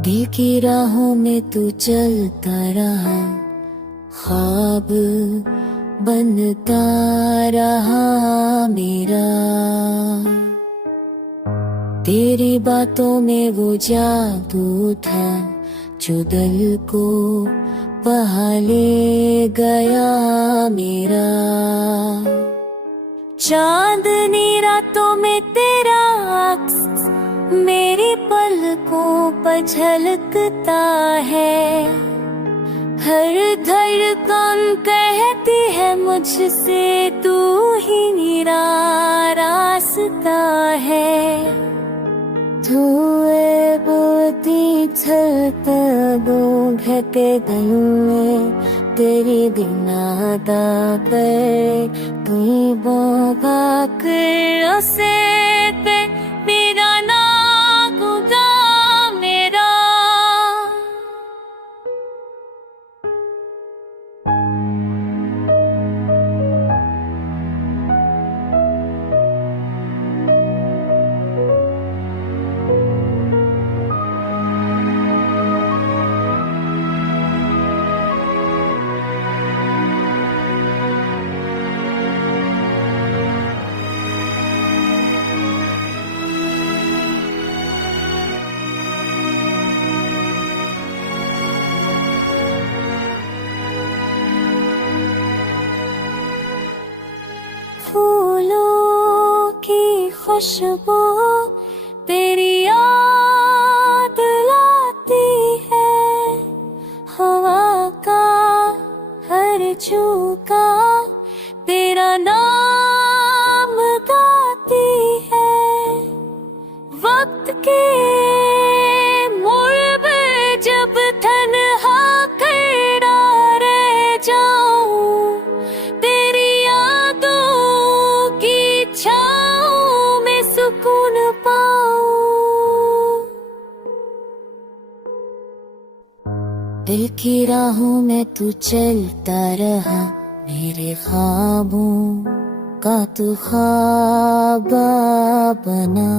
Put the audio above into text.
दिल की राहों में तू चलता रहा, ख्वाब बनता रहा मेरा। तेरी बातों में वो जादू था जो दिल को बहा ले गया मेरा। चांदनी रातों में तेरा अक्स मेरी पलकों पर झलकता है। हर धड़कन कहती है मुझसे तू ही मेरा रास्ता है। धुएं बोती छलते दो घटे दिल में तेरी बिना दाग तू बोगा कर से पे मेरा ना गुदा मेरा। फूलों की खुशबू तेरी याद लाती है। हवा का हर झोंका तेरा नाम गाती है। वक्त के मोड़ पे जब तन्हा खड़ा रह जाऊं, तेरी यादों की छाँव में सुकून पाऊं। दिल की राहों में तू चलता रहा, मेरे ख्वाबों का तू ख्वाब बना।